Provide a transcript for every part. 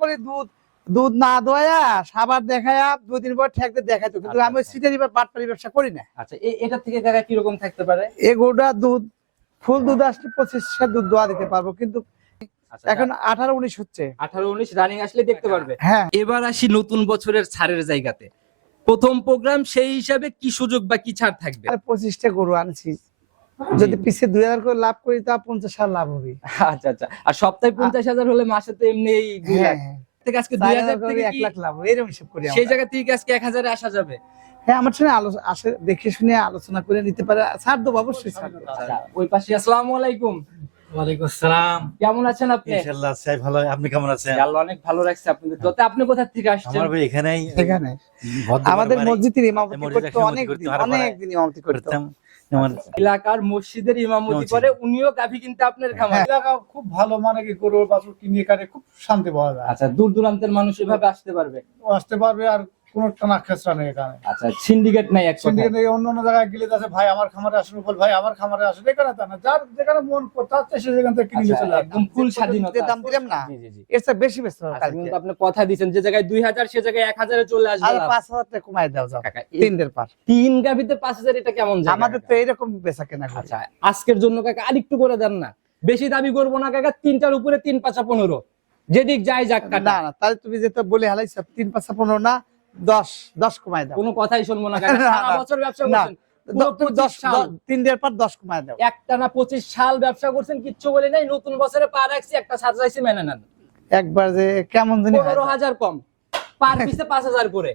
করে দুধ দুধ না দোয়া সাবার দেখায়া 2 দিন পর ঠেকতে দেখাইতো, কিন্তু আমি সিটারি বা পাটপাড়ি ব্যবসা করি না। আচ্ছা, এটা থেকে কাকা কি রকম থাকতে পারে? এই গরুটা দুধ ফুল দুধ আসলে 25 দুধ দোয়া দিতে পারবো, কিন্তু এখন 18-19 হচ্ছে। 18-19 রানিং আসলে দেখতে পারবে। হ্যাঁ, এবার আসি নতুন বছরের ছাড়ের জায়গাতে। প্রথম প্রোগ্রাম সেই হিসাবে কি সুযোগ বা কি ছাড় থাকবে? 25টা গরু আনছি, যদি পিছে 2000 করে লাভ করি তা 50,000 লাভ হবে। আচ্ছা আচ্ছা, আর সপ্তাহে 50,000 হলে মাসে তো এমনি 2 লাখ থেকে আজকে 2000 থেকে 1 লাখ লাভ, এরকম হিসাব করি সেই জায়গা থেকে আজকে 1000 এ আসা যাবে। হ্যাঁ, আমার সঙ্গে আসে দেখে শুনে আলোচনা করে নিতে পারে, ছাড় দেবো অবশ্যই ছাড় দেবো। আচ্ছা, ওই পাশে আসসালামু আলাইকুম। ওয়ালাইকুম আসসালাম। কেমন আছেন আপনি? ইনশাআল্লাহ চাই ভালো, আপনি কেমন আছেন? আল্লাহ অনেক ভালো রাখছে আপনাদের। তো আপনি কোথা থেকে আসছেন? আমার ভাই এখানেই, এখানে আমাদের মসজিদের ইমামতি করতে অনেক দিন ইমামতি করতাম। এলাকার মসজিদের ইমামতি করে, উনিও গাভী কিনতে আপনার খামার। এলাকা খুব ভালো, মানে কি গরুর বাছুর কিনে কাটে খুব শান্তি পাওয়া যায়। আচ্ছা, দূর দূরান্তের মানুষ এভাবে আসতে পারবে? আসতে পারবে, আর কোনো টানা খেসরা নেই এখানে। আচ্ছা, সিন্ডিকেট নাই এক কথায়। সিন্ডিকেট নেই। অন্য জায়গায় গেলে আছে ভাই আমার খামারে আসুন, বল ভাই আমার খামারে আসুন, এখানে তা না, যার যেখানে মন করতে সে যেখান থেকে কিনে চলে আসে। একদম ফুল স্বাধীনতা। দাম দিলাম না, জি জি জি। এর চেয়ে বেশি বেশি আচ্ছা, কিন্তু আপনি কথা দিয়েছেন যে জায়গায় 2000 সে জায়গায় 1000 এ চলে আসবে। আর 5,000 টাকা কমাই দাও যাও, কাকা, 3 দের পার। 3 গাভীতে 5000, এটা কেমন যায়? আমাদের তো এইরকম বেচা কেনা করি। আচ্ছা, আজকের জন্য কাকা আরেকটু করে দেন না, বেশি দাবি করবো না কাকা। 3টার উপরে 3 5 15, যেদিক যায় যাক কাকা। না না, তাহলে তুমি যেটা বলে হালাইছ 3 5 15 না, 10 কমাই দাও। কোনো কথাই শুনবো না কাকা। সারা বছর ব্যবসা না, করছেন, পুরো 25 সাল। 3 দের পার 10 কমাই দাও। একটানা 25 সাল ব্যবসা করছেন, কিচ্ছু বলে নাই। নতুন বছরে পা রাখছি, একটা সাজাইছি, মেনে নেন। একবার যে কেমন জানি হয়। 15,000 কম, পার পিছে 5,000 করে।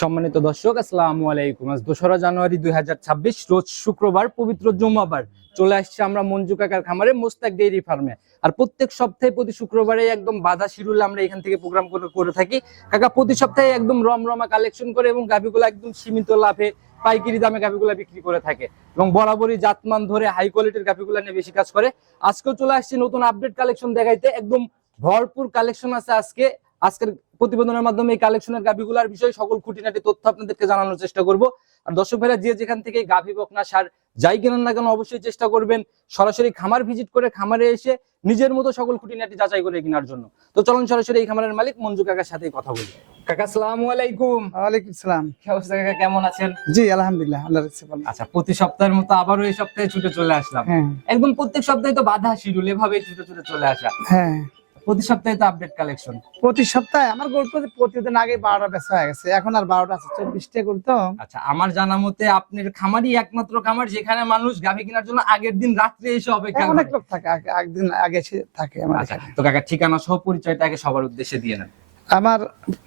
সম্মানিত দর্শক, আসসালামু আলাইকুম। আজ 2রা জানুয়ারি 2026, রোজ শুক্রবার, পবিত্র জুম্মাবার। চলে আসছে আমরা মঞ্জু কাকার খামারে, মোস্তাক ডেইরি ফার্মে। আর প্রত্যেক সপ্তাহে প্রতি শুক্রবারে একদম বাধা শিডিউলে আমরা এখান থেকে প্রোগ্রাম করে থাকি। কাকা প্রতি সপ্তাহে একদম রমরমা কালেকশন করে এবং গাভীগুলো একদম সীমিত লাভে পাইকারি দামে গাভীগুলো বিক্রি করে থাকে, এবং বরাবরই জাতমান ধরে হাই কোয়ালিটির গাভীগুলো নিয়ে বেশি কাজ করে। আজকেও চলে আসছে নতুন আপডেট কালেকশন দেখাইতে। একদম ভরপুর কালেকশন আছে আজকে। আজকের প্রতিবেদনের মাধ্যমে এই কালেকশনের গাভীগুলোর বিষয়ে সকল খুঁটিনাটি তথ্য আপনাদেরকে জানানোর চেষ্টা করব। আর দর্শক ভাইরা যে যেখান থেকে গাভী বকনা সার যাই কেনেন না কেন, অবশ্যই চেষ্টা করবেন সরাসরি খামার ভিজিট করে খামারে এসে নিজের মতো সকল খুঁটিনাটি যাচাই করে কেনার জন্য। তো চলুন সরাসরি এই খামারের মালিক মঞ্জু কাকার সাথে কথা বলি। কাকা, আসসালামু আলাইকুম। ওয়ালাইকুম সালাম। কি অবস্থা কাকা, কেমন আছেন? জি আলহামদুলিল্লাহ, আল্লাহর ইচ্ছা ভালো। আচ্ছা, প্রতি সপ্তাহের মতো আবারও এই সপ্তাহে ছুটে চলে আসলাম। হ্যাঁ একদম প্রত্যেক সপ্তাহে তো বাধা শিডিউল, এভাবেই ছুটে ছুটে চলে আসা। হ্যাঁ, প্রতি সপ্তাহে তো আপডেট কালেকশন। প্রতি সপ্তাহে আমার গরু প্রতিদিন আগে 12টা বেচা হয়ে গেছে, এখন আর 12টা আছে, 24টা গরু তো। আচ্ছা, আমার জানা মতে আপনার খামারই একমাত্র খামার যেখানে মানুষ গাভী কেনার জন্য আগের দিন রাত্রে এসে অপেক্ষা অনেক করে। লোক থাকে, একদিন আগে এসে থাকে আমার আচ্ছা, এখানে। তো কাকা ঠিকানা সহ পরিচয়টা আগে সবার উদ্দেশ্যে দিয়ে নেন। আমার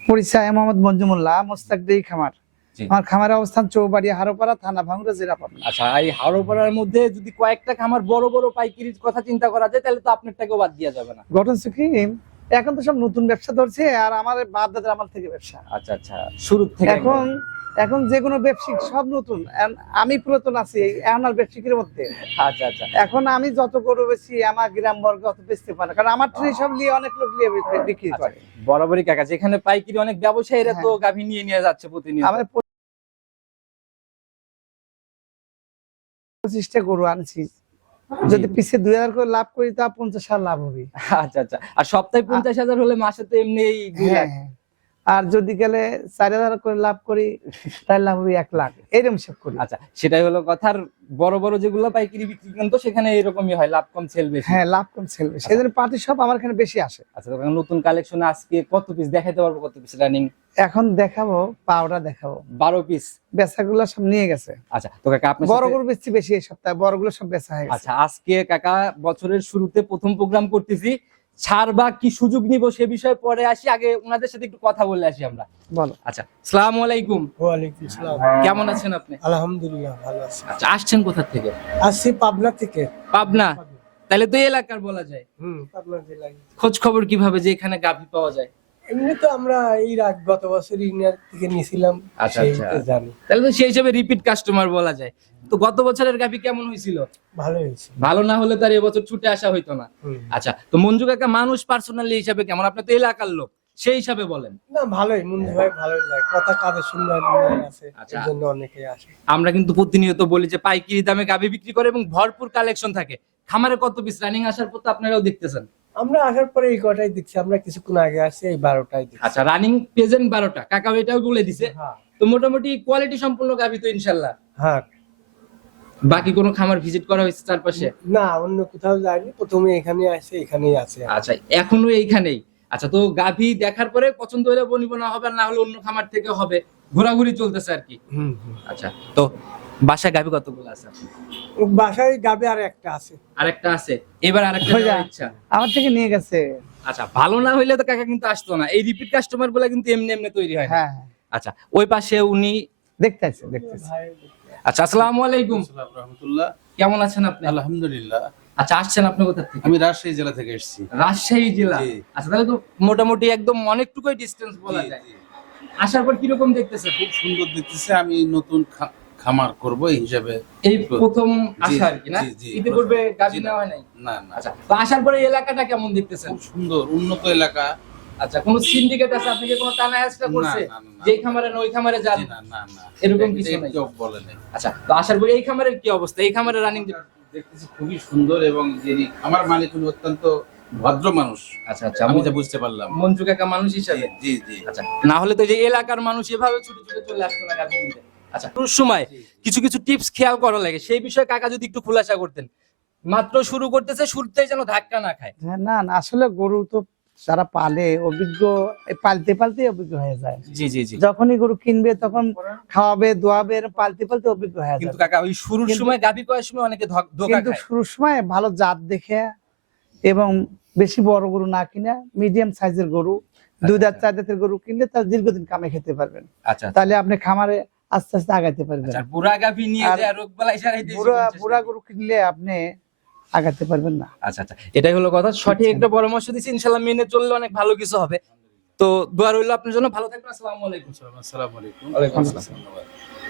পরিচয় মোহাম্মদ মঞ্জুমুল্লাহ, মোস্তাক ডেইরি খামার। জি। আমার খামারের অবস্থান চৌবাড়িয়া, হারোপাড়া, থানা ভাঙ্গুড়া, জেলা পাবনা। আচ্ছা, এই হারোপাড়ার মধ্যে যদি কয়েকটা খামার বড় বড় পাইকারির কথা চিন্তা করা যায়, তাহলে তো আপনারটাকেও বাদ দেওয়া যাবে না। ঘটন কি এখন তো সব নতুন ব্যবসা ধরছে, আর আমার বাপ দাদার আমার থেকে ব্যবসা। আচ্ছা আচ্ছা, শুরু থেকে এখন যে কোনো ব্যবসায়িক সব নতুন, আমি পুরাতন আছি এখন আর ব্যবসায়িকের মধ্যে। আচ্ছা আচ্ছা, এখন আমি যত গরু বেশি আমার গ্রাম বর্গ অত বেচতে পারে, কারণ আমার ট্রেনে সব নিয়ে অনেক লোক নিয়ে বিক্রি করে। বরাবরই কাকা, যেখানে পাইকারি অনেক ব্যবসায়ীরা তো হ্যাঁ। গাভী নিয়ে নিয়ে যাচ্ছে প্রতিনিয়ত। আমার 25টা গরু আনছি, যদি পিছে 2000 করে লাভ করি তা 50,000 লাভ হবে। আচ্ছা আচ্ছা, আর সপ্তাহে 50,000 হলে মাসে তো এমনি 2 লাখ। হ্যাঁ, আর যদি গেলে 4000 করে লাভ করি তাহলে লাভ হবে 1 লাখ, এরকম সব করি। আচ্ছা, সেটাই হলো কথার। বড় বড় যেগুলো পাইকারি বিক্রি করেন তো সেখানে এরকমই হয়, লাভ কম সেল বেশি। হ্যাঁ, লাভ কম সেল বেশি, সেজন্য পার্টি সব আমার এখানে বেশি আসে। আচ্ছা, তো নতুন কালেকশনে আজকে কত পিস দেখাইতে পারবো? কত পিস রানিং? এখন দেখাবো, পাউডার দেখাবো। 12 পিস। বেচাগুলো সব নিয়ে গেছে। আচ্ছা, তো কাকা আপনার বড় গরু বেচছি বেশি এই সপ্তাহে, বড়গুলো সব বেচা হয়ে গেছে। আচ্ছা, আজকে কাকা বছরের শুরুতে প্রথম প্রোগ্রাম করতেছি, ছাড় বা কি সুযোগ নিব সে বিষয়ে পরে আসি, আগে ওনাদের সাথে একটু কথা বলে আসি আমরা। বলো। আচ্ছা, আসসালামু আলাইকুম। ওয়ালাইকুম আসসালাম। কেমন আছেন আপনি? আলহামদুলিল্লাহ ভালো আছি। আচ্ছা, আসছেন কোথা থেকে? আসছি পাবনা থেকে। পাবনা? তাহলে তো এই এলাকার বলা যায়। পাবনা জেলায়। খোঁজ খবর কিভাবে যে এখানে গাভী পাওয়া যায়? এমনি তো আমরা গত বছর ইন্ডিয়ার থেকে নিয়েছিলাম, আচ্ছা, সেই আচ্ছা। তো জানি। তাহলে তো সেই হিসেবে রিপিট কাস্টমার বলা যায়। তো গত বছরের গাভী কেমন হয়েছিল? ভালো হয়েছে। ভালো না হলে তার এবছর ছুটে আসা হইতো না। হুম। আচ্ছা, তো মঞ্জু কাকা মানুষ পার্সোনালি হিসাবে কেমন? আপনি তো এলাকার লোক, সেই হিসাবে বলেন। না ভালোই, মুন্ডু ভাই ভালোই লাগে, কথা কাজে সুন্দর আছে, আচ্ছা। এই জন্য অনেকেই আসে। আমরা কিন্তু প্রতিনিয়ত বলি যে পাইকারি দামে গাভী বিক্রি করে এবং ভরপুর কালেকশন থাকে। খামারে কত পিস রানিং আসার পর তো আপনারাও দেখতেছেন। আমরা আসার পরে এই কটাই দিচ্ছি, আমরা কিছুক্ষণ আগে আসছি, এই 12টাই দিচ্ছি। আচ্ছা, রানিং প্রেজেন্ট 12টা, কাকা এটাও বলে দিছে। হ্যাঁ তো মোটামুটি কোয়ালিটি সম্পূর্ণ গাভী তো ইনশাল্লাহ। হ্যাঁ। বাকি কোনো খামার ভিজিট করা হয়েছে চারপাশে? না, অন্য কোথাও যায়নি, প্রথমে এখানে আসছে, এখানেই আছে। আচ্ছা, এখনো এইখানেই। আচ্ছা, তো গাভী দেখার পরে পছন্দ হলে বনিব, না হবে, না হলে অন্য খামার থেকে হবে, ঘোরাঘুরি চলতেছে আর কি। হুম। আচ্ছা, তো বাসায় গাভী কতগুলো আছে আপনার? বাসায় গাবে আর একটা আছে। আরেকটা আছে, এবার আরেকটা হয়ে নেওয়ার যায়। ইচ্ছা। আমার থেকে নিয়ে গেছে। আচ্ছা, ভালো না হইলে তো কাকা কিন্তু আসতো না। এই রিপিট কাস্টমার গুলা কিন্তু এমনি এমনি তৈরি হয় না। হ্যাঁ, আচ্ছা, ওই পাশে উনি। দেখতেছে। আচ্ছা, আসসালামু আলাইকুম, রহমতুল্লাহ। কেমন আছেন আপনি? আলহামদুলিল্লাহ। আচ্ছা, আসছেন আপনি কোথা থেকে? আমি রাজশাহী জেলা থেকে এসেছি। রাজশাহী জেলা। জি। আচ্ছা, তাহলে তো মোটামুটি একদম অনেকটুকুই ডিসটেন্স বলা জি, যায়। জি। আসার পর কিরকম দেখতেছে? খুব সুন্দর দেখতেছে। আমি নতুন খামার করব এই হিসাবে। এই প্রথম জি, আসা আর কি না? জি, জি। ঈদে পূর্বে গাভী জি না। নেওয়া হয় নাই? না না, আচ্ছা, তো আসার পরে এই এলাকাটা কেমন দেখতেছেন? খুব সুন্দর উন্নত এলাকা। আচ্ছা, কোন সিন্ডিকেট আছে? আপনি কি কোন টানা হেসটা করছে না, না, না। যে খামারে না ওই খামারে যান? জি, না না না, এরকম কিছু নাই। কেউ বলে নাই। আচ্ছা, তো আসার পরে এই খামারের কি অবস্থা? এই খামারে রানিং? দেখতেছি খুবই সুন্দর, এবং যিনি আমার মালিক উনি অত্যন্ত ভদ্র মানুষ। আচ্ছা আচ্ছা, আমি যা বুঝতে পারলাম। মঞ্জু কাকা মানুষ হিসাবে। জি জি। আচ্ছা, না হলে তো যে এলাকার মানুষ এভাবে ছুটে ছুটে চলে আসতো না গাভী কিনতে। আচ্ছা, শুরুর সময় কিছু কিছু টিপস খেয়াল করা লাগে, সেই বিষয়ে কাকা যদি একটু খুলাসা করতেন। মাত্র শুরু করতেছে, শুরুতেই যেন ধাক্কা না খায়। হ্যাঁ, না না, আসলে গরু তো যারা পালে অভিজ্ঞ, এই পালতে পালতে অভিজ্ঞ হয়ে যায়। জি জি জি। যখনই গরু কিনবে তখন খাওয়াবে, দোয়াবে, এরকম পালতে পালতে অভিজ্ঞ হয়ে কিন্তু যায়। কাকা ওই শুরুর কিন্তু- সময় গাভী করার সময় অনেকে ধোঁকা কিন্তু খায়। শুরুর সময় ভালো জাত দেখে এবং বেশি বড় গরু না কিনে মিডিয়াম সাইজের গরু, 2 দাঁত 4 দাঁতের গরু কিনলে তার দীর্ঘদিন কামে খেতে পারবেন। আচ্ছা, তাহলে আপনি খামারে আস্তে আস্তে আগাইতে পারবেন। আচ্ছা, বুড়া গাভী নিয়ে আর যায় রোগ বালাই সারাইতে বুড়া গরু কিনলে আপনি আগাতে পারবেন না। আচ্ছা আচ্ছা, এটাই হলো কথা। সঠিক একটা পরামর্শ দিচ্ছি, ইনশাআল্লাহ মেনে চললে অনেক ভালো কিছু হবে। তো দোয়া রইল আপনার জন্য, ভালো থাকবেন। আসসালামু আলাইকুম। আসসালামু আলাইকুম। ওয়ালাইকুম আসসালাম।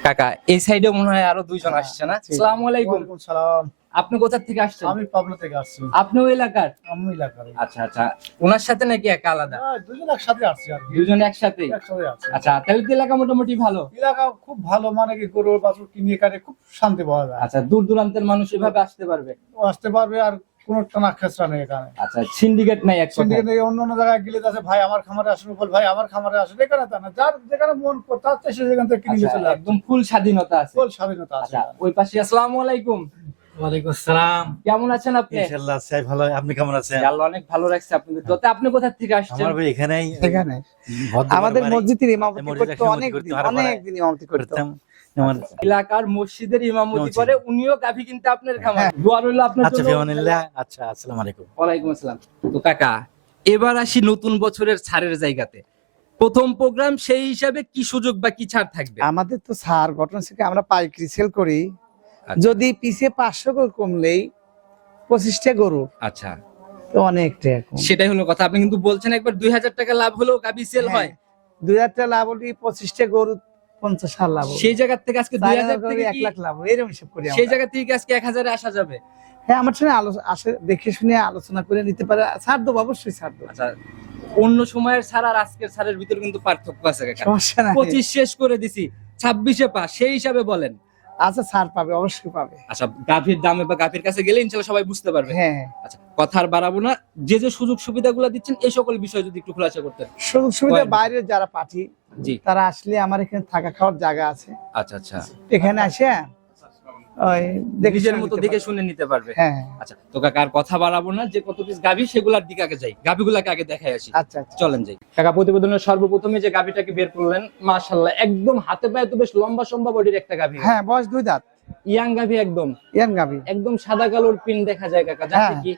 কাকা এই সাইডে মনে হয় আরো দুইজন আসছে না? আসসালামু আলাইকুম। ওয়ালাইকুম সালাম। আপনি কোথা থেকে আসছেন? আমি পাবনা থেকে আসছি। আপনি ওই এলাকার? আমি এলাকার। আচ্ছা আচ্ছা, ওনার সাথে নাকি একা আলাদা? দুজন একসাথে আসছি আর কি। দুজন একসাথে? একসাথে আসছি। আচ্ছা, তাহলে তো এলাকা মোটামুটি ভালো। এলাকা খুব ভালো, মানে কি গরুর বাছুর কিনে কাটে খুব শান্তি পাওয়া যায়। আচ্ছা, দূর দূরান্তের মানুষ এভাবে আসতে পারবে? আসতে পারবে, আর কোনো টানা খেসরা নেই এখানে। আচ্ছা, সিন্ডিকেট নাই এক কথায়। সিন্ডিকেট থেকে অন্য অন্য জায়গায় গেলে আছে, ভাই আমার খামারে আসুন, বল ভাই আমার খামারে আসুন, এখানে তা না, যার যেখানে মন তার চেষ্টা যেখান থেকে কিনে নিয়ে আচ্ছা, চলে আসবে। একদম ফুল স্বাধীনতা আছে। ফুল স্বাধীনতা আছে। আচ্ছা, ওই পাশে। আসসালামু আলাইকুম, ওয়ালাইকুম আসসালাম। কেমন আছেন আপনি? ইনশাআল্লাহ চাই ভালো। আপনি কেমন আছেন? আল্লাহ অনেক ভালো রাখছে আপনাদের। যত আপনি কোথা থেকে আসছেন? আমার বাড়ি এখানেই। এখানে ভদ্র আমাদের বাড়ি। মসজিদের ইমামতি মসজিদের করতে ইমামতি অনেক করতে দিন, হারা অনেক দিন ইমামতি করতে। করতাম। যেমন এলাকার মসজিদের ইমামতি ইমামতি। করে, উনিও গাভী কিনতে আপনার খামার। হ্যাঁ। দোয়া রইল আপনার আচ্ছা, জন্য। ফিমানিল্লাহ। আচ্ছা, আসসালামু আলাইকুম। ওয়ালাইকুম আসসালাম। তো কাকা, এবার আসি নতুন বছরের ছাড়ের জায়গাতে। প্রথম প্রোগ্রাম, সেই হিসাবে কি সুযোগ বা কি ছাড় থাকবে? আমাদের তো স্যার ঘটনা থেকে আমরা পাইকারি সেল করি। আচ্ছা। যদি পিছে 500 গরু কমলেই 25টা গরু, আচ্ছা, তো অনেকটা কম। সেটাই হলো কথা। আপনি কিন্তু বলছেন একবার 2000 টাকা লাভ হলেও গাভী সেল হয়। 2000 টাকা লাভ হলে 25টা গরু 50 হাজার লাভ হবে। সেই জায়গা থেকে আজকে 2000 থেকে 1 কি, লাখ লাভ হবে, এরকম হিসাব করি সেই আমরা। জায়গা থেকে কি আজকে 1000 এ আসা যাবে? হ্যাঁ, আমার সঙ্গে আসে, দেখে শুনে আলোচনা করে নিতে পারে। ছাড় দেবো, অবশ্যই ছাড় দেবো, আচ্ছা, অন্য সময়ের ছাড় আর আজকের ছাড়ের ভিতর কিন্তু পার্থক্য আছে কাকা। সমস্যা নাই। 25 শেষ করে দিছি, 26 এ পাস, সেই হিসাবে বলেন। আচ্ছা, ছাড় পাবে, অবশ্যই পাবে। আচ্ছা, গাভীর দামে বা গাভীর কাছে গেলে ইনশাআল্লাহ সবাই বুঝতে পারবে। হ্যাঁ, আচ্ছা, কথা আর বাড়াবো না। যে যে সুযোগ সুবিধাগুলো দিচ্ছেন এই সকল বিষয় যদি একটু খোলাসা করতেন। সুযোগ সুবিধা কয়েক- বাইরে যারা পাঠি, জি। তারা আসলে আমার এখানে থাকা খাওয়ার জায়গা আছে, আচ্ছা আচ্ছা, এখানে আসে ওই দেখে নিজের শুনে মতো নিতে দেখে পারবে। শুনে নিতে পারবে। হ্যাঁ, আচ্ছা, তো কাকা আর কথা বাড়াবো না। যে কত পিস গাভী সেগুলার দিকে আগে যাই, গাভীগুলাকে আগে দেখাই আসি। আচ্ছা আচ্ছা। চলেন যাই। কাকা, প্রতিবেদনের সর্বপ্রথমে যে গাভীটাকে বের করলেন, মাশাআল্লাহ, একদম হাতে পায়ে তো বেশ লম্বা সম্ভা বডির একটা গাভী। হ্যাঁ, বয়স 2 দাঁত, ইয়াং গাভী, একদম ইয়ান গাবি, একদম সাদা কালোর পিন দেখা যায় কাকা। যাতে হ্যাঁ। কি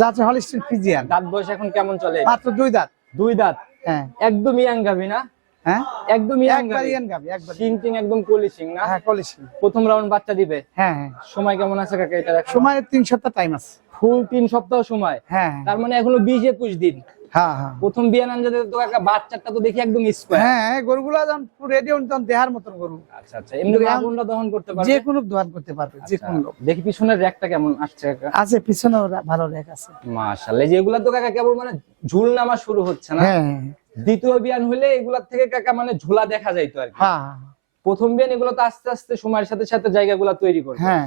যাচ্ছে হলিস্টিন ফ্রিজিয়ান, দাঁত বয়স এখন কেমন চলে? মাত্র 2 দাঁত। 2 দাঁত, হ্যাঁ একদম ইয়াং গাভী না? হ্যাঁ, একদম ইয়াং একবার গাভী, ইয়ান গাবি, একবার। সিং টিং একদম পলিশিং না? হ্যাঁ, কলিশি। প্রথম রাউন্ড বাচ্চা দিবে। হ্যাঁ হ্যাঁ, সময় কেমন আছে কাকা এটা? সময় 3 সপ্তাহ টাইম আছে। ফুল 3 সপ্তাহ সময়। হ্যাঁ তার মানে এখনো 20-21 দিন। হ্যাঁ হ্যাঁ প্রথম বিয়ান আনজাতে তো কাকা বাচ্চাটা তো দেখি একদম স্কোয়ার। হ্যাঁ গরুগুলা যখন রেডি তখন দেহার মতন গরু, আচ্ছা আচ্ছা, এমনি আগুনটা দহন করতে পারবে? যে কোনো দোয়ান করতে পারবে, যে আচ্ছা, কোনো লোক। দেখি পিছনের র্যাকটা কেমন আসছে কাকা। আছে পিছনেও ভালো রেক আছে। মাশাআল্লাহ, যেগুলা তো কাকা কেবল মানে ঝুল নামা শুরু হচ্ছে না, হ্যাঁ দ্বিতীয় বিয়ান হলে এগুলার থেকে কাকা মানে ঝুলা দেখা যাইতো আর কি। হ্যাঁ প্রথম বিয়ান এগুলো তো আস্তে আস্তে সময়ের সাথে সাথে জায়গাগুলো তৈরি করবে। হ্যাঁ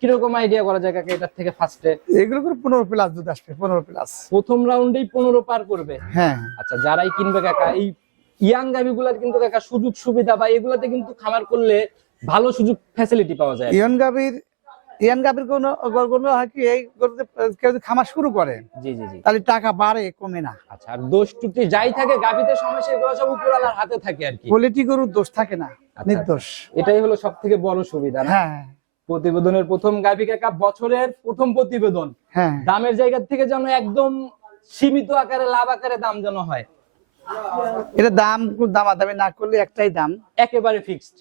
কিরকম আইডিয়া করা যায় কাকা এটার থেকে ফার্স্টে? এগুলো করে 15 প্লাস দুধ আসবে, 15 প্লাস। প্রথম রাউন্ডেই 15 পার করবে। হ্যাঁ আচ্ছা, যারাই কিনবে কাকা এই ইয়াং গাভিগুলার কিন্তু কাকা সুযোগ সুবিধা বা এগুলাতে কিন্তু খামার করলে ভালো সুযোগ ফ্যাসিলিটি পাওয়া যায়। ইয়ান গাভীর কোনো গরুগুলো হয় কি, এই গরুতে কেউ যদি খামার শুরু করে জি জি জি। তাহলে টাকা বাড়ে, কমে না। আচ্ছা, আর দোষ ত্রুটি যাই থাকে গাভিতে সমস্যা এগুলো সব উপরওয়ালার হাতে থাকে আর কি। কোয়ালিটি গরুর দোষ থাকে না, আচ্ছা, নির্দোষ। এটাই হলো সবথেকে বড় সুবিধা না? হ্যাঁ প্রতিবেদনের প্রথম গাভী কাকা, বছরের প্রথম প্রতিবেদন, হ্যাঁ দামের জায়গা থেকে যেন একদম সীমিত আকারে লাভ আকারে দাম যেন হয়। এটা দাম দামাদামি না করলে একটাই দাম, একেবারে ফিক্সড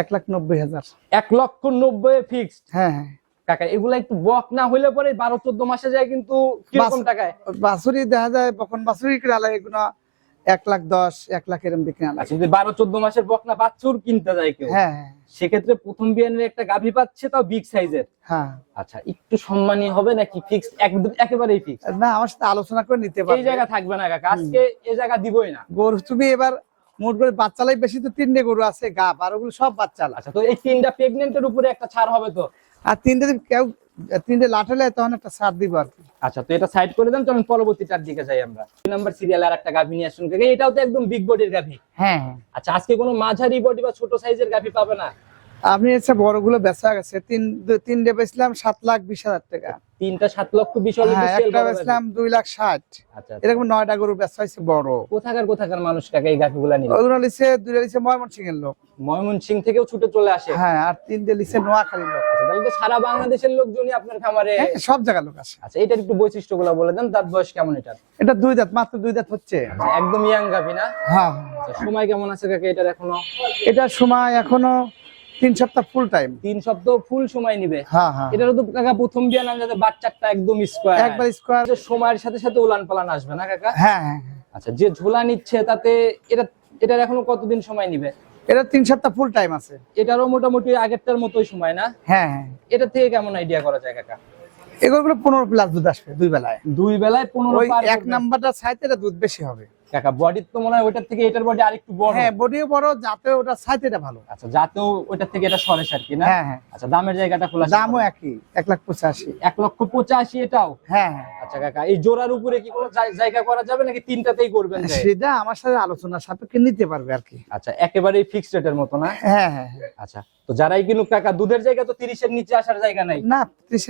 1,90,000। 1,90,000 ফিক্সড। হ্যাঁ হ্যাঁ কাকা এগুলা একটু বক না হইলে পরে 12-14 মাসে যায় কিন্তু কিরকম টাকায়? বাছুরি দেখা যায়, বকন বাছুরি কিনালে এগুলো 1,10,000 1,00,000 এরকম দিকে আনা। আচ্ছা, যদি 12-14 মাসের বকনা বাছুর কিনতে যায় কেউ, হ্যাঁ সেক্ষেত্রে প্রথম বিয়ানের একটা গাভী পাচ্ছে, তাও বিগ সাইজের। হ্যাঁ আচ্ছা, একটু সম্মানী হবে নাকি ফিক্সড একদম একেবারেই ফিক্সড? না, আমার সাথে আলোচনা করে নিতে এই পারবে। জায়গা থাকবে না কাকা, আজকে এই জায়গা দিবই না। গরু তুমি এবার মোট করে বাচ্চালাই বেশি, তো 3টে গরু আছে গাব, আর ওগুলো সব বাচ্চালা। আচ্ছা, তো এই 3টা প্রেগন্যান্টের উপরে একটা ছাড় হবে তো? আর 3টে যদি কেউ 3টে লাঠালে তখন একটা ছাড় দিব আর কি। আচ্ছা, তো এটা সাইড করে দেন, তখন পরবর্তীটার দিকে যাই আমরা। 2 নাম্বার সিরিয়ালে আর একটা গাভী নিয়ে আসুন কাকা, এটাও তো একদম বিগ বডির গাভী। হ্যাঁ আচ্ছা, আজকে কোনো মাঝারি বডি বা ছোট সাইজের গাভী পাবে না? আপনি এসে বড়গুলো বেচা গেছে, 3টে বেচলাম 7,20,000 টাকা। 3টা 7,20,000 হলে হ্যাঁ, সেল একটা করা যাবে। বেচলাম 2,60,000। আচ্ছা, এরকম 9টা গরু বেচা হয়েছে বড়। কোথাকার মানুষ কাকা এই গাভীগুলা নিবে? ওগুলো লিছে 2টা লিছে ময়মনসিংহের লোক। ময়মনসিংহ থেকেও ছুটে চলে আসে? হ্যাঁ, আর 3টে লিছে নোয়াখালীর লোক। আচ্ছা, তাহলে তো সারা বাংলাদেশের লোকজনই আপনার খামারে। হ্যাঁ, সব জায়গার লোক আছে। আচ্ছা, এটার একটু বৈশিষ্ট্যগুলো বলে দেন, দাঁত বয়স কেমন এটার? এটা 2 দাঁত, মাত্র 2 দাঁত হচ্ছে। আচ্ছা, একদম ইয়াং গাভী না? হ্যাঁ আচ্ছা, সময় কেমন আছে কাকা এটার এখনো? এটার সময় এখনো 3 সপ্তাহ ফুল টাইম। 3 সপ্তাহ ফুল সময় নিবে। হ্যাঁ হ্যাঁ এটারও তো কাকা প্রথম বিয়ান আনজাতে বাচ্চাটা একদম স্কোয়ার, একবার স্কোয়ার। সময়ের সাথে সাথে উলান পালান আসবে না কাকা? হ্যাঁ হ্যাঁ আচ্ছা, যে ঝোলা নিচ্ছে তাতে এটার এখনো কতদিন সময় নিবে? এটা 3 সপ্তাহ ফুল টাইম আছে। এটারও মোটামুটি আগেরটার মতোই সময় না? হ্যাঁ হ্যাঁ এটা থেকে কেমন আইডিয়া করা যায় কাকা? এগুলো 15 প্লাস দুধ আসবে 2 বেলায়। 2 বেলায় 15 ওই পার এক করবে। নাম্বারটা সাইতে দুধ বেশি হবে কাকা বডির তো মনে হয় ওটার থেকে এটার বডি আরেকটু বড়। হ্যাঁ, বডিও বড়, যাতে ওটা সাইতেটা ভালো। আচ্ছা, যাতেও ওটার থেকে এটা সরেস আর কি না? হ্যাঁ হ্যাঁ আচ্ছা, দামের জায়গাটা খোলা? দামও একই, 1,85,000। 1,85,000 এটাও? হ্যাঁ হ্যাঁ আচ্ছা কাকা, এই জোড়ার উপরে কি কোনো জায়গা করা যাবে নাকি 3টাতেই করবেন যে? সেটা আমার সাথে আলোচনা সাপেক্ষে নিতে পারবে আর কি। আচ্ছা, একেবারেই ফিক্সড রেটের মতো না? হ্যাঁ হ্যাঁ আচ্ছা, তো যারাই কিনুক কাকা, দুধের জায়গা তো 30 এর নিচে আসার জায়গা নাই? না, 30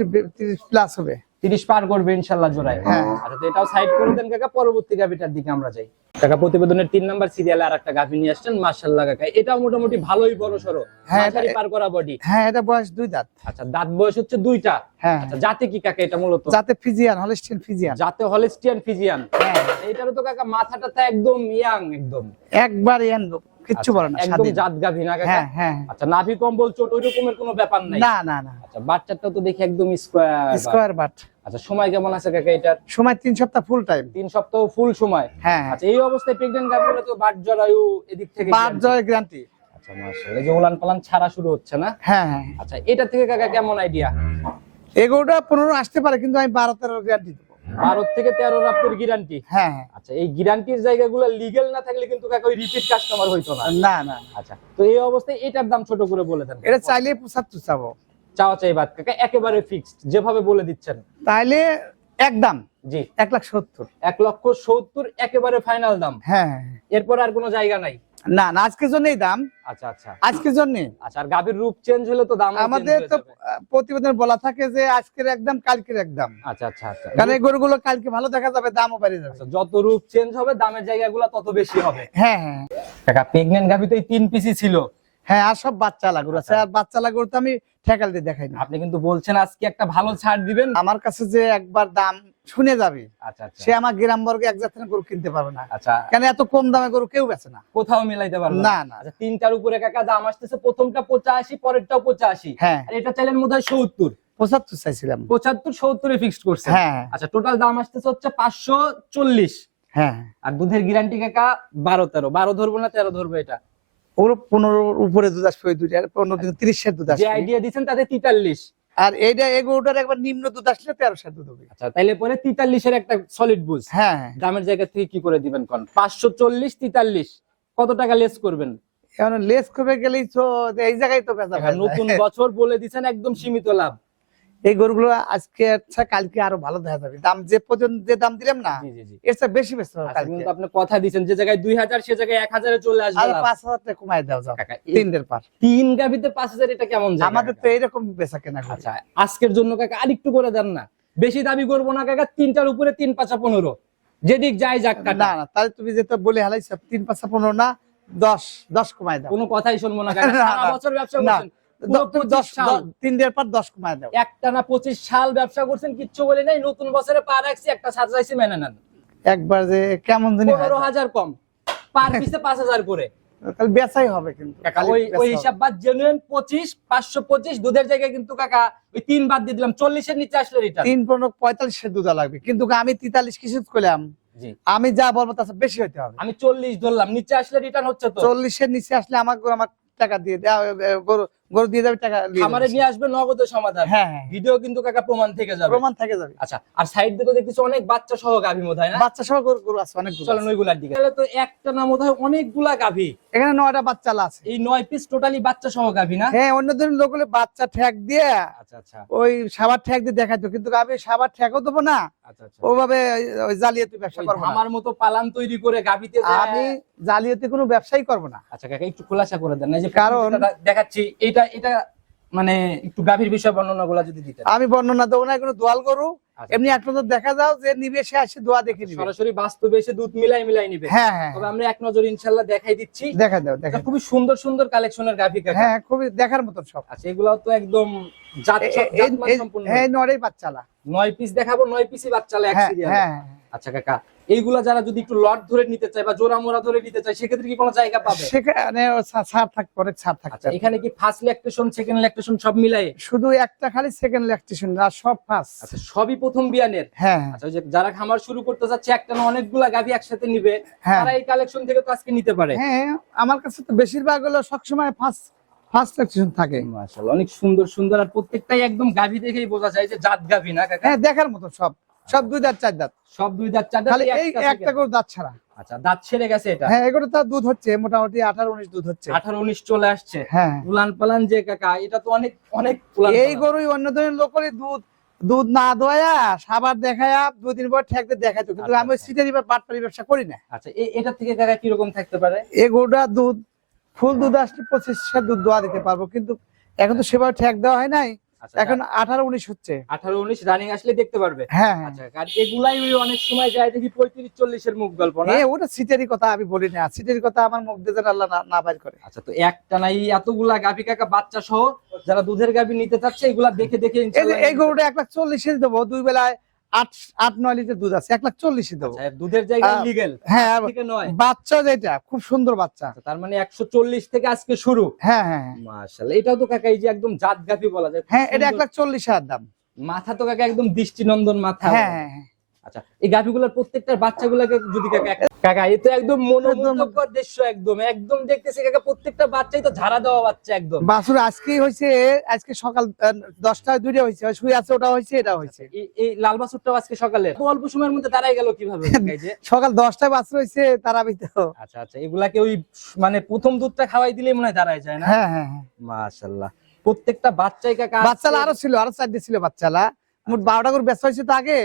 প্লাস হবে। 30 পার করবে ইনশাআল্লাহ জোড়ায়। হ্যাঁ। আচ্ছা, তো এটাও সাইড করে দেন কাকা, পরবর্তী গাভিটার দিকে আমরা যাই। কাকা প্রতিবেদনের 3 নাম্বার সিরিয়ালে আরেকটা গাভি নিয়ে আসছেন, মাশাআল্লাহ কাকা, এটাও মোটামুটি ভালোই বড় সরো, হ্যাঁ, মাঝারি পার করা বডি। হ্যাঁ, এটা বয়স 2 দাঁত। আচ্ছা, দাঁত বয়স হচ্ছে 2টা। হ্যাঁ, আচ্ছা, জাতে কি কাকা এটা মূলত? যাতে ফিজিয়ান, হলস্টিন ফিজিয়ান। জাতে হলিস্টিয়ান ফিজিয়ান। হ্যাঁ, এটারও তো কাকা মাথাটা তো একদম ইয়াং, একদম একবার ইয়ান লোক, কিচ্ছু বলে না, একদম স্বাধীন। জাত গাভি না কাকা? হ্যাঁ হ্যাঁ আচ্ছা, নাভি কম্বল চোট ওই রকমের কোনো ব্যাপার নাই? না না না, আচ্ছা, বাচ্চাটা তো দেখি একদম স্কোয়ার। Square but. আচ্ছা, সময় কেমন আছে কাকা এটার? সময় 3 সপ্তাহ ফুল টাইম। 3 সপ্তাহ ফুল সময়। হ্যাঁ, আচ্ছা, এই অবস্থায় প্রেগন্যান্ট গাভীরা তো বাট জরায়ু এদিক থেকে বাট জয় গ্যারান্টি। আচ্ছা, মাশাআল্লাহ, এই যে উলান পালান ছাড়া শুরু হচ্ছে না? হ্যাঁ হ্যাঁ, আচ্ছা, এটা থেকে কাকা কেমন আইডিয়া? এগুলোটা 15 আসতে পারে, কিন্তু আমি 12-13 গ্যারান্টি দেবো। 12 থেকে 13 রাতের গ্যারান্টি? হ্যাঁ হ্যাঁ, আচ্ছা, এই গ্যারান্টির জায়গাগুলো লিগ্যাল না থাকলে কিন্তু কাকা ওই রিপিট কাস্টমার হইতো না। না না, আচ্ছা, তো এই অবস্থায় এটার দাম ছোট করে বলে দেন। এটা চাইলে 75 চাবো। চাওয়া চাই বাদ কাকা, একেবারে ফিক্সড যেভাবে বলে দিচ্ছেন। তাইলে একদম জি, 1,70,000। 1,70,000 একেবারে ফাইনাল দাম? হ্যাঁ, এরপর আর কোনো জায়গা নাই? না না, আজকের জন্যই দাম। আচ্ছা আচ্ছা আজকের জন্য আচ্ছা, আর গাভীর রূপ চেঞ্জ হলে তো দাম আমাদের তো প্রতিবেদন বলা থাকে যে আজকের একদম, কালকের একদম। আচ্ছা আচ্ছা আচ্ছা, কারণ এই গরুগুলো কালকে ভালো দেখা যাবে, দামও বেড়ে যাবে। আচ্ছা, যত রূপ চেঞ্জ হবে দামের জায়গাগুলো তত বেশি হবে। হ্যাঁ হ্যাঁ কাকা, প্রেগন্যান্ট গাভী তো এই 3 পিসই ছিল? হ্যাঁ, আর সব বাচ্চা লাগু আছে, আর বাচ্চা লাগু তো আমি ঠেকাল দিয়ে দেখাই না। আপনি কিন্তু বলছেন আজকে একটা ভালো ছাড় দিবেন। আমার কাছে যে একবার দাম শুনে যাবে, আচ্ছা আচ্ছা সে আমার গ্রাম বর্গে এক জাতের গরু কিনতে পারবে না। আচ্ছা, কেন এত কম দামে গরু কেউ বেচে না। কোথাও মিলাইতে পারবেন না না। আচ্ছা, 3টার উপরে কাকা দাম আসতেছে, প্রথমটা 85, পরেরটাও 85, হ্যাঁ, আর এটা চাইলেন বোধহয় 70। 75 চাইছিলাম। 75 70 এ ফিক্সড করছেন? হ্যাঁ আচ্ছা, টোটাল দাম আসতেছে হচ্ছে 540। হ্যাঁ আর দুধের গ্যারান্টি কাকা 12 ধরবো না 13 ধরবো? এটা ওর 15 উপরে দুধ আসবে, ওই দুইটা 15 থেকে 30 দুধ যে আসবে। আইডিয়া দিচ্ছেন তাতে 43। আর এইটা এগুলোটার একবার নিম্ন দুধ আসলে 13 দুধ হবে। আচ্ছা, তাইলে পরে 43-এর একটা সলিড বুঝ হ্যাঁ দামের জায়গা থেকে কি করে দিবেন কোন? 540 43 কত টাকা লেস করবেন? এখন লেস করবে গেলেই তো এই জায়গায় তো বেচা কাকা, নতুন বছর বলে দিছেন একদম সীমিত লাভ। এই গরুগুলো আজকে আচ্ছা কালকে আরো ভালো দেখা যাবে। দাম যে পর্যন্ত যে দাম দিলাম না, জি জি জি। এর চেয়ে বেশি বেচতে হবে আচ্ছা, কালকে। কিন্তু আপনি কথা দিছেন যে জায়গায় 2000 সে জায়গায় 1000 এ চলে আসবে আর লাভ। 5000 টাকা কমাই দাও যাও কাকা, তিনদের পার। তিন গাবিতে 5000, এটা কেমন জায়গা? আমাদের তো এইরকম বেচা কেনা করি। আচ্ছা, আজকের জন্য কাকা আরেকটু করে দেন না, বেশি দাবি করবো না কাকা। 3টার উপরে 3 5 15, যেদিক যাই যাক কাকা। না না, তাহলে তুমি যেটা বলে হালাইছো 3 5 15 না 10 কমাই দাও। কোনো কথাই শুনবো না কাকা। না, সারা না, বছর ব্যবসা না, করছেন, পুরো 25 সাল, তিনদের পার 10 কমাই দাও। একটানা 25 সাল ব্যবসা করছেন, কিচ্ছু বলে নাই। নতুন বছরে পা রাখছি, একটা সাজাইছি, মেনে নেন। একবার যে কেমন জানি হয়। 15000 কম, পার পিসে 5000 করে। তাহলে বেচাই হবে কিন্তু কাকা, খালি ওই বেচা হবে। হিসাব বাদ, জেনুইন 25 525 দুধের জায়গায় কিন্তু কাকা ওই 3 বাদ দিয়ে দিলাম, 40 এর নিচে আসলে রিটার্ন। 3 15 45 দুধ লাগবে, কিন্তু আমি 43 কিছু করলাম। জি, আমি যা বলবো তার চেয়ে বেশি হতে হবে। আমি 40 ধরলাম, নিচে আসলে রিটার্ন হচ্ছে তো। 40 এর নিচে আসলে আমার টাকা দিয়ে দাও, গরু দিয়ে যাবে, টাকা দিয়ে খামারে দেবে। নিয়ে আসবে নগদ সমাধান। হ্যাঁ হ্যাঁ, ভিডিও কিন্তু কাকা প্রমাণ থেকে যাবে। প্রমাণ থেকে যাবে। আচ্ছা, আর সাইড দিকে দেখতেছি অনেক বাচ্চা সহ গাভী মনে না? বাচ্চা সহ গরু আছে অনেক। চলেন ওইগুলার দিকে। তাহলে তো একটা না মনে হয় অনেকগুলা গাভী। এখানে 9টা বাচ্চা আছে। এই 9 পিস টোটালি বাচ্চা সহ গাভী না? হ্যাঁ, অন্যদের লোক হলে বাচ্চা ঠ্যাক দিয়ে আচ্ছা আচ্ছা ওই সাবার ঠ্যাক দিয়ে দেখাইতো, কিন্তু আমি সাবার ঠ্যাকও দেবো না, আচ্ছা আচ্ছা। ওভাবে ওই জালিয়াতি ব্যবসা করবো না। আমার মতো পালান তৈরি করে গাভীতে আমি জালিয়াতি কোনো ব্যবসাই করবো না। আচ্ছা কাকা, একটু খোলাসা করে দেন না, এই যে কারণ- যেটা দেখাচ্ছি এটা মানে একটু গাভীর বিষয় বর্ণনাগুলো যদি দিতেন। আমি বর্ণনা দেবো না, কোনো দোয়াল গরু আচ্ছা, এমনি এক নজর দেখা যাও, যে নিবে সে আসে দোয়া দেখে নিবে। সরাসরি বাস্তবে এসে দুধ মিলাই নিবে। হ্যাঁ হ্যাঁ, তবে আমরা এক নজর ইনশাআল্লাহ দেখাই দিচ্ছি। দেখা দাও দেখা দাও। খুবই সুন্দর সুন্দর কালেকশনের গাভী কাকা। হ্যাঁ, খুবই দেখার মতন সব। আচ্ছা, এগুলো তো একদম জাতমান সম্পূর্ণ। হ্যাঁ, 9টাই বাচ্চালা। 9 পিস দেখাবো, 9 পিসই বাচ্চালে এক হ্যাঁ সিরিয়ালে। হ্যাঁ, আচ্ছা কাকা, এইগুলা যারা যদি একটু লট ধরে নিতে চায় বা জোড়া মোড়া ধরে নিতে চায়, সেক্ষেত্রে কি কোনো জায়গা পাবে? সেখানে ছাড় থাকবে, অনেক ছাড় আচ্ছা, থাকবে। এখানে কি ফার্স্ট ল্যাকটেশন সেকেন্ড ল্যাকটেশন সব মিলাই? শুধু একটা খালি সেকেন্ড ল্যাকটেশন, আর সব ফার্স্ট। আচ্ছা, সবই প্রথম বিয়ানের। হ্যাঁ আচ্ছা, ওই যে যারা খামার শুরু করতে চাচ্ছে, একটা না অনেকগুলা গাভী একসাথে নিবে, হ্যাঁ তারা এই কালেকশন থেকে তো আজকে নিতে পারে। হ্যাঁ, আমার কাছে তো বেশিরভাগ হলো সবসময় ফার্স্ট ল্যাকটেশন থাকে। মাশাআল্লাহ, অনেক সুন্দর সুন্দর, আর প্রত্যেকটাই একদম গাভী দেখেই বোঝা যায় যে জাত গাভী না কাকা? হ্যাঁ, দেখার মতো সব 2 দাঁত 4 দাঁত, সব 2 দাঁত 4 দাঁত, খালি এই এই একটা একটা করে দাঁত ছাড়া। আচ্ছা, দাঁত ছেড়ে গেছে এটা। হ্যাঁ, এগুলো তো দুধ হচ্ছে মোটামুটি 18 19 দুধ হচ্ছে। 18 19 চলে আসছে। হ্যাঁ, উলান পালান যে কাকা, এটা তো অনেক অনেক উলান এই পালান। গরুই অন্য ধরনের লোকের দুধ না দোয়া সাবার দেখায়া 2 দিন পর ঠেকতে দেখাইতো, কিন্তু আচ্ছা, আমি ওই আচ্ছা। সিটারি বা পাটপাড়ি ব্যবসা করি না। আচ্ছা, এটা থেকে কাকা কি রকম থাকতে পারে? এই গরুটা দুধ ফুল দুধ আসলে 25 দুধ দোয়া দিতে পারবো, কিন্তু এখন তো সেভাবে ঠেক দেওয়া হয় নাই। আচ্ছা, এখন 18 19 হচ্ছে। 18 19 রানিং আসলে দেখতে পারবে। হ্যাঁ হ্যাঁ আচ্ছা, আর এগুলাই ওই অনেক সময় যায় দেখি 35 40 এর মুখ গল্প না? হ্যাঁ, ওটা সিটারি কথা আমি বলি না, সিটারি কথা আমার মুখ দিয়ে যেন আল্লাহ না বাইর করে। আচ্ছা, তো একটা নাই এতগুলা গাভী কাকা বাচ্চা সহ যারা দুধের গাভী নিতে চাচ্ছে, এগুলা দেখে দেখে এই যে ইনশাআল্লাহ এই গরুটা 1,40,000 দেবো, 2 বেলায় 8-9 লিটার দুধ আছে, 1,40,000 দেবো। আচ্ছা, দুধের জায়গায় আহ, লিগ্যাল হ্যাঁ, থেকে নয়। বাচ্চা যেটা খুব সুন্দর বাচ্চা। আচ্ছা, তার মানে 140 থেকে আজকে শুরু। হ্যাঁ হ্যাঁ হ্যাঁ। মাশাআল্লাহ, এটাও তো কাকা এই যে একদম জাত গাভী বলা যায়। হ্যাঁ, এটা সুন্দর। 1,40,000 দাম। মাথা তো কাকা একদম দৃষ্টিনন্দন মাথা। হ্যাঁ হ্যাঁ হ্যাঁ। আচ্ছা, এই গাভীগুলোর প্রত্যেকটার বাচ্চাগুলোকে যদি কাকা এ তো একদম মনোমুগ্ধকর দৃশ্য, একদম দেখতেছি কাকা, প্রত্যেকটা বাচ্চাই তো ঝাড়া দেওয়া বাচ্চা একদম। বাছুর আজকেই হয়েছে, আজকে সকাল 10টায় 2টা হয়েছে, শুয়ে আছে, ওটা হয়েছে, এটা হয়েছে। এই লাল বাছুরটাও আজকে সকালে তো অল্প সময়ের মধ্যে দাঁড়ায় গেল কিভাবে কাকা এই যে? সকাল 10টায় বাছুর হয়েছে, তারা তো। আচ্ছা আচ্ছা, এগুলাকে ওই মানে প্রথম দুধটা খাওয়াই দিলেই মনে হয় দাঁড়ায় যায় না? হ্যাঁ হ্যাঁ হ্যাঁ। মাশাআল্লাহ, প্রত্যেকটা বাচ্চাই কাকা বাচ্চালা আরো ছিল, আরো 4 ছিল বাচ্চালা। মোট 12টা করে বেচা হয়েছে তো আগে,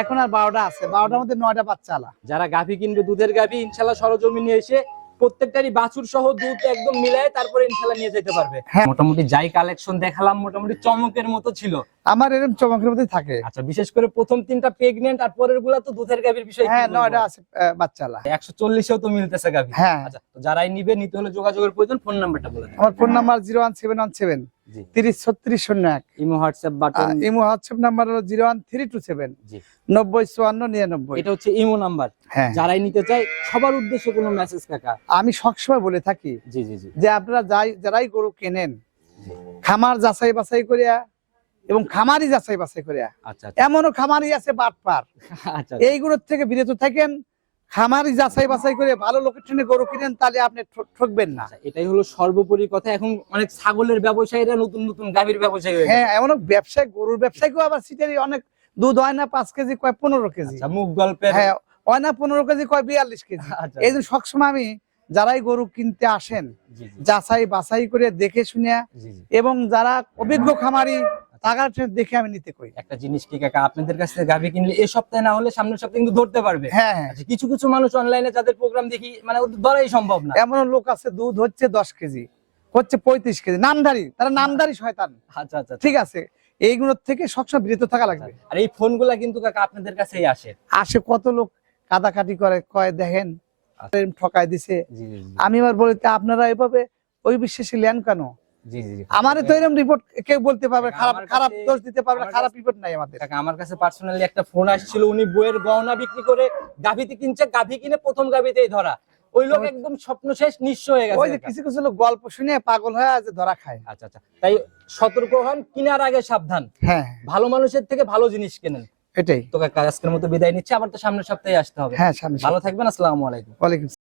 এখন আর 12টা আছে, 12টার মধ্যে 9টা বাচ্চালা। যারা গাভী কিনবে, দুধের গাভী ইনশাআল্লাহ সরজমিনে এসে প্রত্যেকটারই বাছুর সহ দুধ একদম মিলায় তারপরে ইনশাআল্লাহ নিয়ে যেতে পারবে। হ্যাঁ। মোটামুটি যাই কালেকশন দেখালাম মোটামুটি চমকের মতো ছিল। আমার এরকম চমকের মধ্যে থাকে। আচ্ছা, বিশেষ করে প্রথম 3টা প্রেগন্যান্ট, আর পরের গুলা তো দুধের গাভীর বিষয়। হ্যাঁ, 9টা আছে বাচ্চালা। 140-এও তো মিলতেছে গাভী। হ্যাঁ, আচ্ছা, তো যারাই নিবে, নিতে হলে যোগাযোগের প্রয়োজন। ফোন নাম্বারটা বলে দেন। আমার ফোন নাম্বার 01717 জি। 30 36 01। Imo WhatsApp button. Imo WhatsApp number হলো 01327 জি। 90 54 99। এটা হচ্ছে ইমো নাম্বার। হ্যাঁ, যারাই নিতে চায় সবার উদ্দেশ্যে কোনো মেসেজ কাকা? আমি সবসময় বলে থাকি জি জি জি। যে আপনারা যারাই গরু কেনেন, খামার যাচাই বাছাই করিয়া এবং খামারি যাচাই বাছাই করিয়া। আচ্ছা এমনও খামারি আছে বাটপার, আচ্ছা। এইগুলোর থেকে বিরত থাকেন। খামারি যাচাই বাছাই করে ভালো লোকেশনে গরু কিনেন, তাহলে আপনি ঠকবেন না। আচ্ছা, এটাই হলো সর্বোপরি কথা। এখন অনেক ছাগলের ব্যবসায়ীরা নতুন নতুন গাভীর ব্যবসায়ী হয়ে গেছে। হ্যাঁ, এমন ব্যবসায় গরুর ব্যবসায়ীকেও আবার সিটারি অনেক দুধ হয় না 5 কেজি, কয় 15 কেজি। আচ্ছা, মুখ গল্পের। হ্যাঁ, হয় না 15 কেজি, কয় 42 কেজি। আচ্ছা, এই জন্য সবসময় আমি যারাই গরু কিনতে আসেন জি জি যাচাই বাছাই করে দেখে শুনে, জি জি। এবং যারা অভিজ্ঞ খামারি তাদের দেখে আমি নিতে কই। একটা জিনিস কি কাকা, আপনাদের কাছ থেকে গাভী কিনলে এই সপ্তাহে না হলে সামনের সপ্তাহে কিন্তু ধরতে পারবে। হ্যাঁ হ্যাঁ, আচ্ছা, কিছু কিছু মানুষ অনলাইনে যাদের প্রোগ্রাম দেখি মানে ওদের ধরাই সম্ভব না। এমন লোক আছে দুধ হচ্ছে 10 কেজি, হচ্ছে 35 কেজি, নামধারী, তারা নামধারী শয়তান। আচ্ছা আচ্ছা, ঠিক আছে, এইগুলোর থেকে সবসময় বিরত থাকা লাগবে। আর এই ফোনগুলা কিন্তু কাকা আপনাদের কাছেই আসে। আসে কত লোক কাদাকাটি করে, কয় দেখেন ঠকায় দিছে। জি জি জি আমি আবার বলি, তা আপনারা এভাবে ওই বিশ্বাসী লেন কেন? জি জি জি। আমারে তো এরকম রিপোর্ট কেউ বলতে পারবে, খারাপ আমার খারাপ কাছে- দোষ দিতে পারবে না, আমার খারাপ কাছে- রিপোর্ট নাই আমাদের। কাকা আমার কাছে পার্সোনালি একটা ফোন আসছিল, উনি বইয়ের গহনা বিক্রি করে গাভীতে কিনছে, গাভী কিনে প্রথম গাভীতেই ধরা। ওই লোক একদম স্বপ্ন শেষ, নিঃস্ব হয়ে ওই গেছে যে কাকা। কিছু কিছু লোক গল্প শুনে পাগল হয়ে যে ধরা খায়। আচ্ছা আচ্ছা, তাই সতর্ক হন, কিনার আগে সাবধান। হ্যাঁ, ভালো মানুষের থেকে ভালো জিনিস কেনেন। এটাই। তো কাকা আজকের মতো বিদায় নিচ্ছি, আবার তো সামনের সপ্তাহে আসতে হবে। হ্যাঁ, সামনে ভালো থাকবেন, আসসালামু আলাইকুম। ওয়ালাইকুম